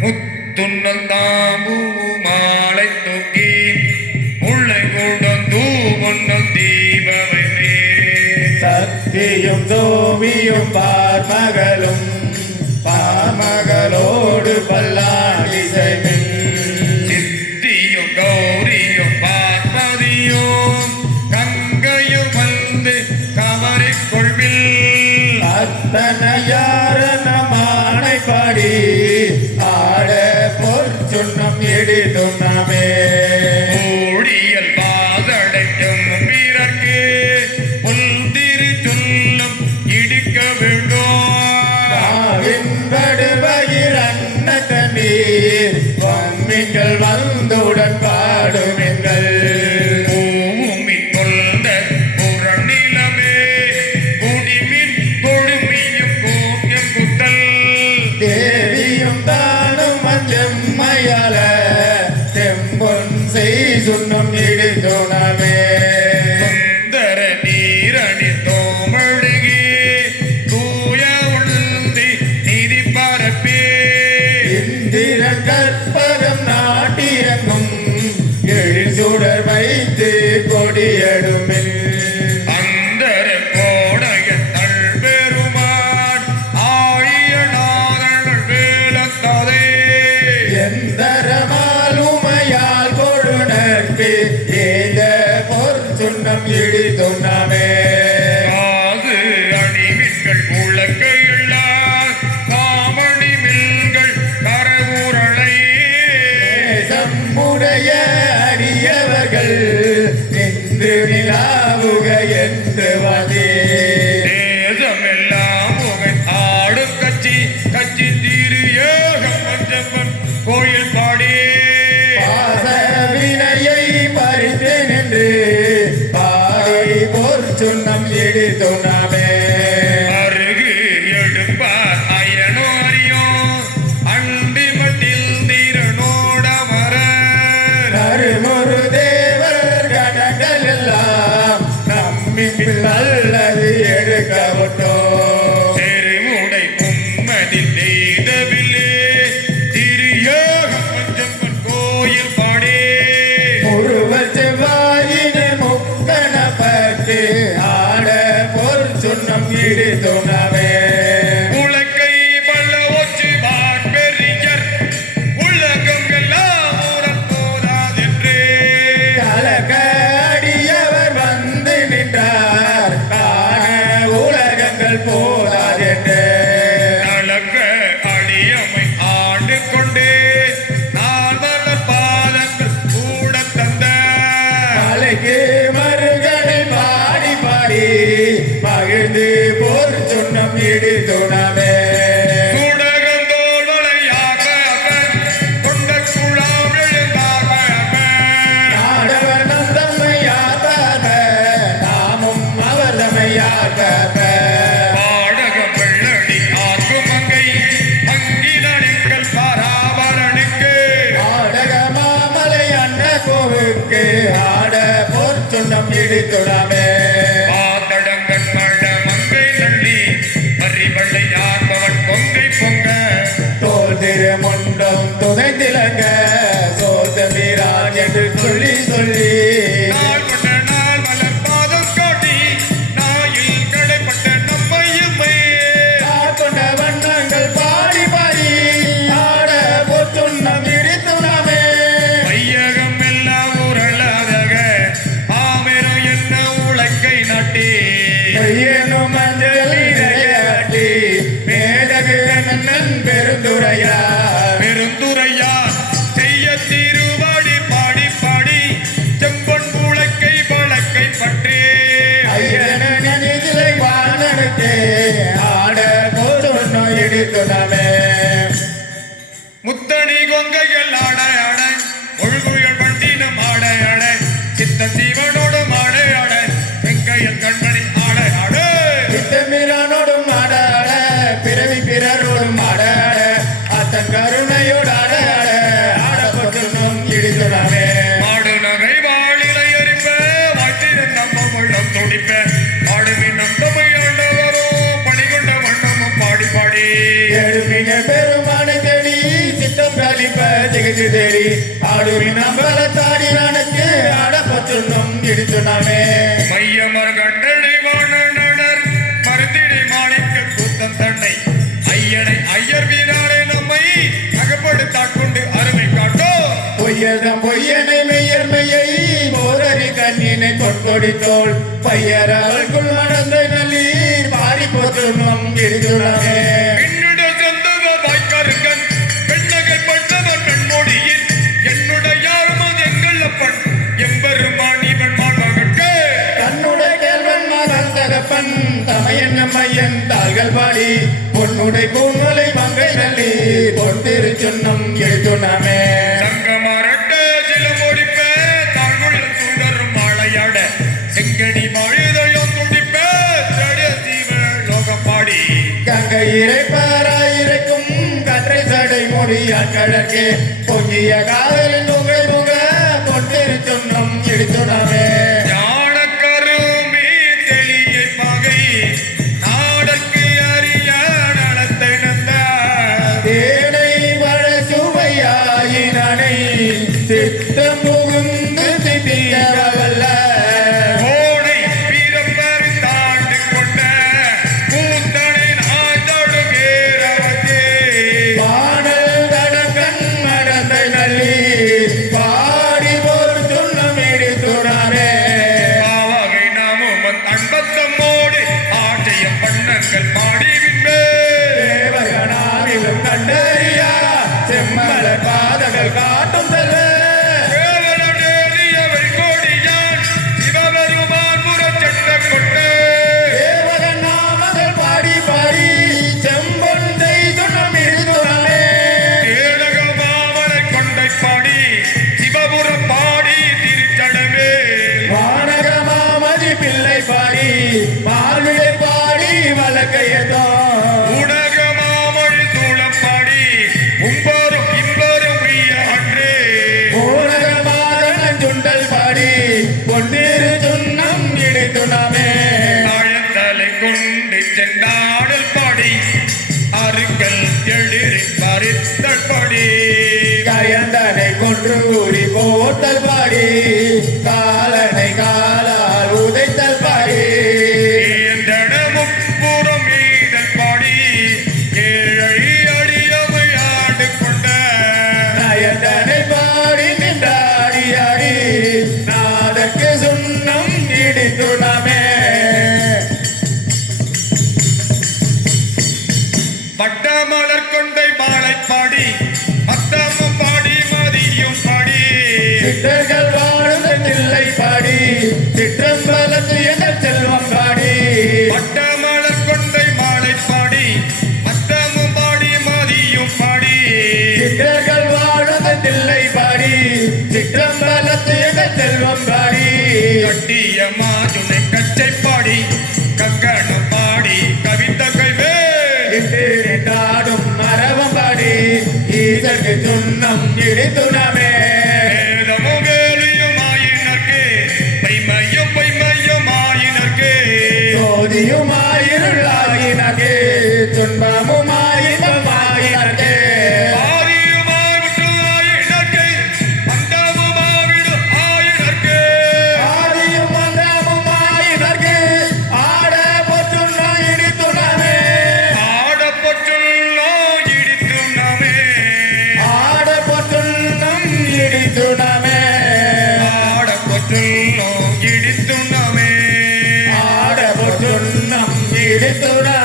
முத்துன்னல் தாம்பூ மாலை தூக்கி முல்லை கொண்டு பொன்னல் தீபமை சக்தியும் சோவியும் பார்மகளும் பார்மகளோடு பல்லாடிசைமின் சித்தியும் கௌரியும் பார்வதியும் கங்கையும் வந்து கவரிக்கொள்வில் அத்தனையாரன மானை பாடி ஆட பொற்சுண்ணம் எடிதும் நாமே ஊழியல் வாதடைக்கும் வீரர்க்கு புல்திரு சொல்லும் இடிக்க வேண்டும் படுவகிரன்ன கண்ணீர் வம்மிகள் வந்துடன் பாடுமெங்கள் பூமி கொண்ட புறநிலமே குடிமின் கொடுமையும் கோக்கியம் குத்தல் தேவியும் தானும் மஞ்சம்மையால செம்பொன் செய் சுண்ணம் இடிதுணமே சுந்தர நீரணி தோமழுகி தூய உழுந்தி நிதி பரப்பே இந்திர கற்பகம் நாட்டியங்கும் எழில் சுடர் வைத்து கொடியெடுமில் அந்தர கோடைய தள்பெருமான் ஆயநாதர்கள் வேலத்தாதே எந்தரமாலுமையால் கொழுநர்க்கு ஏத பொற்சுண்ணம் இடிதுணமே காது அணிமின்கள் உலக்கையுள்ளார் காமணி மின்கள் கரவுரளை சம்முடைய அடியவர்கள் நின்று நிலாவுக என்று வதே தேசமெல்லாம் புகழ் ஆடு கட்சி கட்சி தீரு யோகம் பஞ்சப்பன் கோயில் பாடி பாசவினையை பறித்து நின்று பாடி பொற்சுண்ணம் இடிதுணமே அருகு எடுப்பார் அயனோரியோ அண்டி மட்டில் தீரனோட மர நறுமுறு தேவர் கணங்கள் எல்லாம் நம்மில் நல்லது எடுக்க விட்டோம் தெருவுடை உம்மதில் எய்தவில்லே திரியோகம் பஞ்சப்பன் கோயில் பாடி ஒருவர் செவ்வாயினு முக்கணப்பட்டு ஆட பொற்சுண்ணம் இடிதுணமே உலக்கை வல்ல ஒற்றி வான்பெரியர் உலகம் எல்லாம் உடன் போதாதென்றே கலக அடியவர் வந்து நின்றார் காண உலகங்கள் போதாதென்று நலக்க அடியமை ஆண்டு கொண்டே நால்வர பாதங்கள் கூட தந்த மலைக்கு மறுகளை பாடி பாடி மகிழ்ந்து பொற்சுண்ணம் இடிதுணமே சுடகந்தோள் வளையாக கொண்ட குழாம் எழுந்தாக ஆடவர் நந்தம்மையாத நாமும் அவர் தம்மையாத பாடகம் வெள்ளடி ஆக்கும் மங்கை அங்கினங்கள் பராபரனுக்கு ஆடக மாமலை அண்ண கோவுக்கு ஆட பொற்சுண்ணம் இடிதுணமே பாத்தடங்கன் மழ மங்கை நள்ளி அறிவள்ளை ஆர்பவன் பொங்கை பொங்க தோல் திருமுண்டம் துதைத்திலங்க சோதமிரான் என்று சொல்லி சொல்லி நாள் கொண்ட நாள் மலர் பாதம் காட்டி நாயில் கடைப்பட்ட நம்மையுமே கொண்ட வண்ணங்கள் பாடி பாடி ஆட பொற்சுண்ணம் இடிதுணமே மையகம் எல்லாம் உரளாதக ஆமெரம் என்ன உலக்கை நாட்டி கையேனும் மஞ்சளினையாட்டி மேதகு மன்னன் பெருந்துரையா பெருந்துரையா செய்ய திருவாடி பாடி பாடி செம்பொன் உலக்கை வழக்கை பற்றி ஐயனிலை வானனுக்கே ஆட பொற்சுண்ணம் இடிதுணமே முத்தணி கொங்கைகள் ஆட ஆட ஒழுகுயல் பண்டினம் ஆட ஆட சித்த சீவனோடும் ஆட ஆட வெங்கையன் கண்மணி ஆட ஆட சித்தமிரானோடும் ஆட ஆட பிறவி பிறரோடும் ஆட ஆட அத்தன் கருணையோடு ஆட ஆட ஆட பொற்சுண்ணம் இடிதுணமே மாடு நகை வாழிலை எரிப்ப வாட்டின நம்ம உள்ளம் துடிப்ப ஆடுவின் நம்பமையாண்ட ஆடுவின் அம்பலத்தாடி நடக்கு ஆடப்பொற்றுண்ணும் இடித்துணமே மையமர் கண்டனை வாணர் மருந்தினை மாணிக்க கூத்தம் தன்னை ஐயனை ஐயர் வீராரை நம்மை அகப்படுத்தாக் கொண்டு அருமை காட்டோ பொய்யதம் பொய்யனை மெய்யர் மெய்யை போரறி கண்ணினை கொட்கொடித்தோள் பையரவள்குள் நடந்த நல்லீர் பாரி போற்றுண்ணும் இடித்துணமே என்னுடைய சொந்தவர் வாய்க்காருங்கன் பெண்ணகை பட்டவர் பெண்மொழியில் என்னுடைய யாரும் அது எங்கள் அப்பன் எம்பெருமான் இவன் மாண்பகற்கு தன்னுடைய கேள்வன் மகன் தகப்பன் தமையன் நம்மையன் தாள்கள் பாடி பொன்னுடை பூநூலை மங்கை நல்லி பொன்திரு சொன்னம் எழுத்துணமே சங்கமரட்ட சில முடிப்ப தாங்குள் சுடரும் மாளையாட செங்கடி மாழுதயம் துடிப்ப தடிய தீவ லோகப்பாடி கங்கை இறைப்பாராயிருக்கும் கற்றை சடை முடியான் கடற்கே பொங்கிய காதலின் உங்கை முக பொன்திரு சொன்னம் எழுத்துணமே ஞானக்கருமி தெளியை பகை நாடற்கு அறிய நடத்தை நந்த தேனை வள சுவையாயினனை சித்தம் புகுந்து திட்டியவல்ல கோடை வீரப்பர் தாண்டு கொண்ட கூத்தனை நாதோடு கேரவதே பாடல் தடக்கண் மடந்தை நல்லி பாடி ஒரு சொன்னம் எடுத்துறாரே பாவகை நாமும் அன்பத்தம்மோடு ஆட்சியம் பண்ணங்கள் பாடிவின்பே தேவகனாவிலும் கண்டறியா செம்மல பாதங்கள் காட்டும் செல்வ கேவலனேறியவள் கோடியான் சிவபெருமான் புறச்சட்ட கொண்டு தேவகன் நாமங்கள் பாடி பாடி செம்பொன்றை சொன்னம் எடுத்துறாரே ஏழக மாமலை கொண்டை பாடி சிவபுரம் பாடி திருச்சடமே வானக மாமதி பிள்ளை பாடி மாவிலை பாடி வழக்கையதோ உலக மாமொழி சூழம் பாடி உம்பரும் இம்பரும் உய்ய அன்றே ஊனக மாதன் சுண்டல் பாடி பொன்னிரு சுண்ணம் இடித்துணமே ஆழத்தலை கொண்டு சென்றாடல் பாடி அருங்கல் எழிறி பறித்தல் பாடி கயந்தனை கொன்று கூறி போட்டல் பாடி காலனை காலால் உதைத்தல் பாடி ஏந்தடமும் புறம் எய்தல் பாடி ஏழை அடியமை ஆண்டு கொண்ட நயந்தனை பாடி நின்றாடி ஆடி நாதற்கு சுண்ணம் இடித்துணமே பட்டமலர் கொண்டை மாலை பாடி மத்தமும் பாடி மதியும் பாடி சித்தர்கள் வாழும் தில்லை பாடி சிற்றம்பலத்து எங்கள் செல்வம் பாடி பட்டமலர் கொண்டை மாலை பாடி மத்தமும் பாடி மதியும் பாடி சித்தர்கள் வாழும் தில்லை பாடி சிற்றம்பலத்து எங்கள் செல்வம் பாடி கட்டிய மாஜுனை கச்சை பாடி கங்கணம் பாடி கவித்த கைவே நாடும் மரபம் பாடி ஈசற்கு சுண்ணம் இடித்துணமே வேதமும் வேலியும் ஆயினர்க்கு மைமையும் பொய்மையும் ஆயினர்க்கு சோதியுமாயிருளாயினகே துன்பமுமாயினமாயினகே ஆதியுமாய் விட்டு ஆயினர்க்கு அந்தமுமாவிடு ஆயினர்க்கு ஆதியும் மந்தமுமாயினகே ஆட பொற்றுண்ணம் இடித்துணமே ஆடப்பொற்றுள்ளோ இடித்துணமே ஆட பொற்றுண்ணம் இடித்துணமே ஆடப்பொற்றுள்ளோ இடித்துணமே ஆட பொற்றுண்ணம் இடித்துணமே